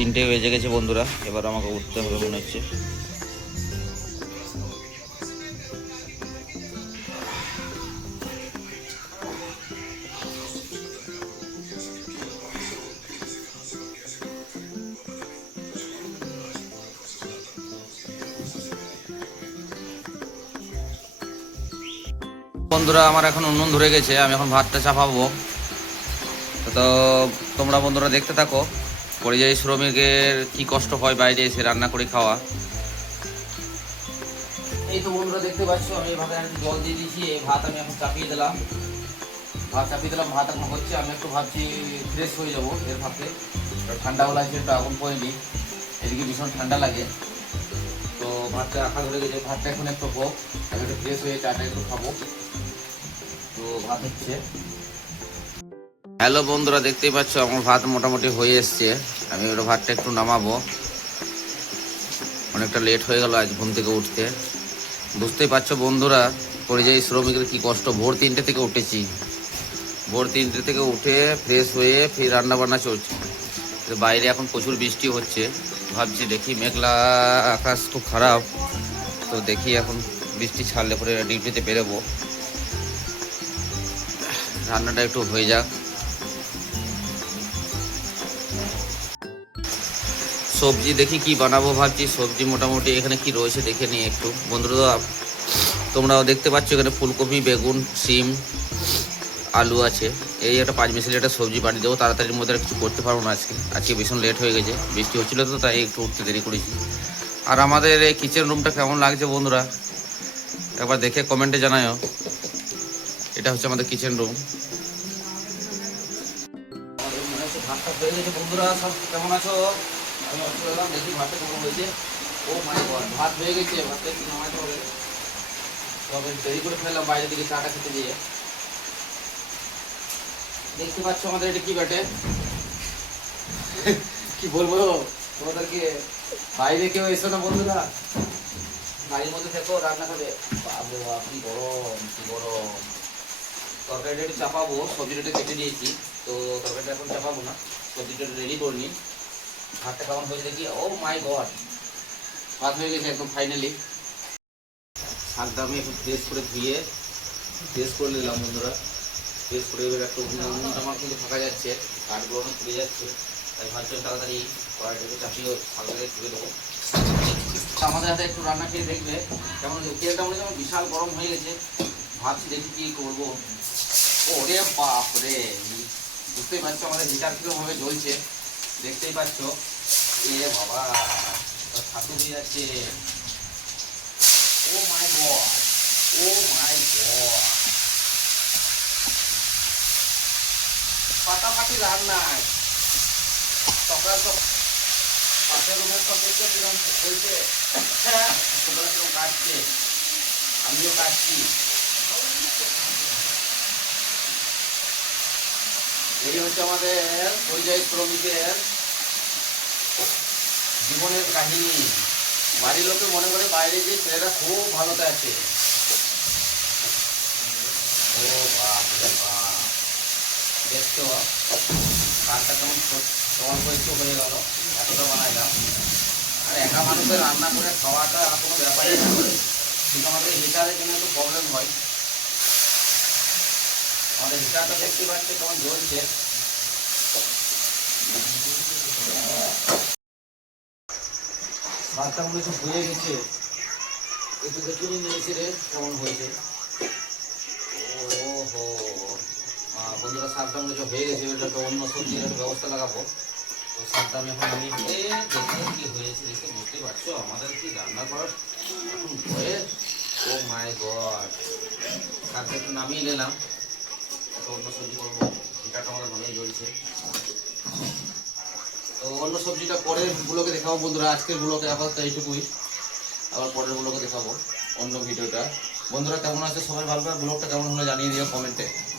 3টে বেজে গেছে বন্ধুরা, এবার আমাকে উঠতে হবে মনে হচ্ছে। বন্ধুরা আমার এখন উনুন ধরে গেছে, আমি এখন ভাতটা চাপাবো। তো তোমরা বন্ধুরা দেখতে থাকো পরিযায়ী শ্রমিকের কি কষ্ট হয় বাইরে এসে রান্না করে খাওয়া। এই তো বন্ধুরা দেখতে পাচ্ছ আমি এভাবে জল দিয়ে দিয়েছি, এই ভাত আমি এখন চাপিয়ে দিলাম। ভাত এখন হচ্ছে। আমি একটু ভাবছি ফ্রেশ হয়ে যাবো এর ভাতে, ঠান্ডাও লাগছে, একটু আগুন পড়েনি, এদিকে ভীষণ ঠান্ডা লাগে। তো ভাতটা রাখা ধরে গেছে, ভাতটা এখন একটু হোক, আমি একটু ফ্রেশ হয়ে চাটা একটু খাবো। তো ভাত হচ্ছে। হ্যালো বন্ধুরা দেখতেই পাচ্ছ আমার ভাত মোটামুটি হয়ে এসছে। আমি ওটা ভাতটা একটু নামাবো, অনেকটা লেট হয়ে গেল আজ ঘুম থেকে উঠতে। বুঝতেই পারছো বন্ধুরা পরিযায়ী শ্রমিকের কি কষ্ট। ভোর 3টে থেকে উঠেছি, ভোর 3টে থেকে উঠে ফ্রেশ হয়ে ফির রান্না বান্না চলছে। বাইরে এখন প্রচুর বৃষ্টি হচ্ছে, ভাবছি দেখি মেঘলা আকাশ খুব খারাপ, তো দেখি এখন বৃষ্টি ছাড়লে পরে ডিউটিতে বেরোবো, রান্নাটা একটু হয়ে যাক। সবজি দেখি কি বানাবো ভাবছি, সবজি মোটামুটি এখানে কি রয়েছে দেখে নিই একটু। বন্ধুরা তোমরাও দেখতে পাচ্ছ এখানে ফুলকপি, বেগুন, সিম, আলু আছে। এই একটা 5 মিশালি একটা সবজি বানিয়ে দেবো, তাড়াতাড়ির মধ্যে আর কিছু করতে পারবো না আজকে ভীষণ লেট হয়ে গেছে, বৃষ্টি হচ্ছিলো তো তাই একটু উঠতে দেরি করেছি। আর আমাদের এই কিচেন রুমটা কেমন লাগছে বন্ধুরা একবার দেখে কমেন্টে জানাও। এটা হচ্ছে আমাদের কিচেন রুম। ভাতটা হয়ে গেছে বন্ধুরা, সব কেমন আছো? আমি অর্থ পেলাম, দেখি ভাতটা কেমন হয়েছে। ও মাই গড, ভাত হয়ে গেছে, ভাতটা একটু নামাতে হবে। তবে দেরি করে ফেললাম বাইরের দিকে চাটা খেতে দিয়ে। দেখতে পাচ্ছ আমাদের এটা কি বাটে, কি বলবো তোমাদেরকে, বাইরে কেউ এসো না বন্ধুরা, বাড়ির মধ্যে থেকো রান্না করে। বাবু কি গরম, কি গরম। তরকারিটা একটু চাপাবো, সবজিটা কেটে দিয়েছি, তো তরকারিটা এখন চাপাবো না, সবজিটা রেডি করে নিই। ভাতটা কেমন হয়েছে দেখি। ও মাই গড, ভাত হয়ে গেছে একদম ফাইনালি। শাকটা আমি একটু ফ্রেশ করে ধুয়ে ফ্রেশ করে নিলাম বন্ধুরা। ফ্রেশ করে এবার একটু উনুনটা আমার কিন্তু ফাঁকা যাচ্ছে, কাঠগুলো অনেক পুড়ে যাচ্ছে, তাই ভাবছি তাড়াতাড়ি কড়াইটাকে চাপিয়ে শাকটাকে তুলে দেবো। আমাদের হাতে একটু রান্না খেয়ে দেখবে কেমন তেলটা মনে হচ্ছে বিশাল গরম হয়ে গেছে। ভাবছি দেখি কি করবো। ওরে বাপ রে, বুঝতেই পারছো আমাদের হিটার কিরকমভাবে জ্বলছে, দেখতেই পাচ্ছ। এ বাবা ছাতু দিয়ে যাচ্ছে। ও মাই গড, ও মাই গড, ফাটাফাটি রান্না। সকাল তো পাশের রুমের সব দেখতে কিরকম বলছে, তোমরা কিরকম কাটছে, আমিও কাটছি। এই হচ্ছে আমাদের পরিযায়ী শ্রমিকের জীবনের কাহিনী। বাড়ির লোকে মনে করে বাইরে যে ছেলেরা খুব ভালোতে আছে। ও বাপ রে বাপ, দেখছো কাঠটা কেমন কেমন একটু হয়ে গেল, এতটা বানাইলাম। আর একা মানুষের রান্না করে খাওয়াটা কোনো ব্যাপারই না, কিন্তু আমাদের হিটারের জন্য একটু প্রবলেম হয়। আমাদের হিটারটা দেখতে পাচ্ছি কেমন জ্বলছে। ভাতটা মনে হচ্ছে হয়ে গেছে, একটু দেখুন নিয়েছি রে কেমন হয়েছে। ও হো বন্ধুরা, শাকটা মনে হচ্ছে হয়ে গেছে, ওটা একটা অন্য সবজির একটা ব্যবস্থা লাগাবো। তো শাকটা আমি এখন নামিয়ে দেখতে কি হয়েছে দেখে বুঝতেই পারছো আমাদের কি রান্না করার এখন বয়স। ও মাই গড, শাকটা একটু নামিয়ে নিলাম, একটা অন্য সবজি করবো। এটাটা আমাদের ভালোই জ্বলছে। তো অন্য সবজিটা পরের গুলোকে দেখাবো বন্ধুরা, আজকের গুলোকে আপাতত এইটুকুই, আবার পরের গুলোকে দেখাবো অন্য ভিডিওটা। বন্ধুরা কেমন আছে সবাই, ভালো ব্লগটা কেমন হলে জানিয়ে দিও কমেন্টে।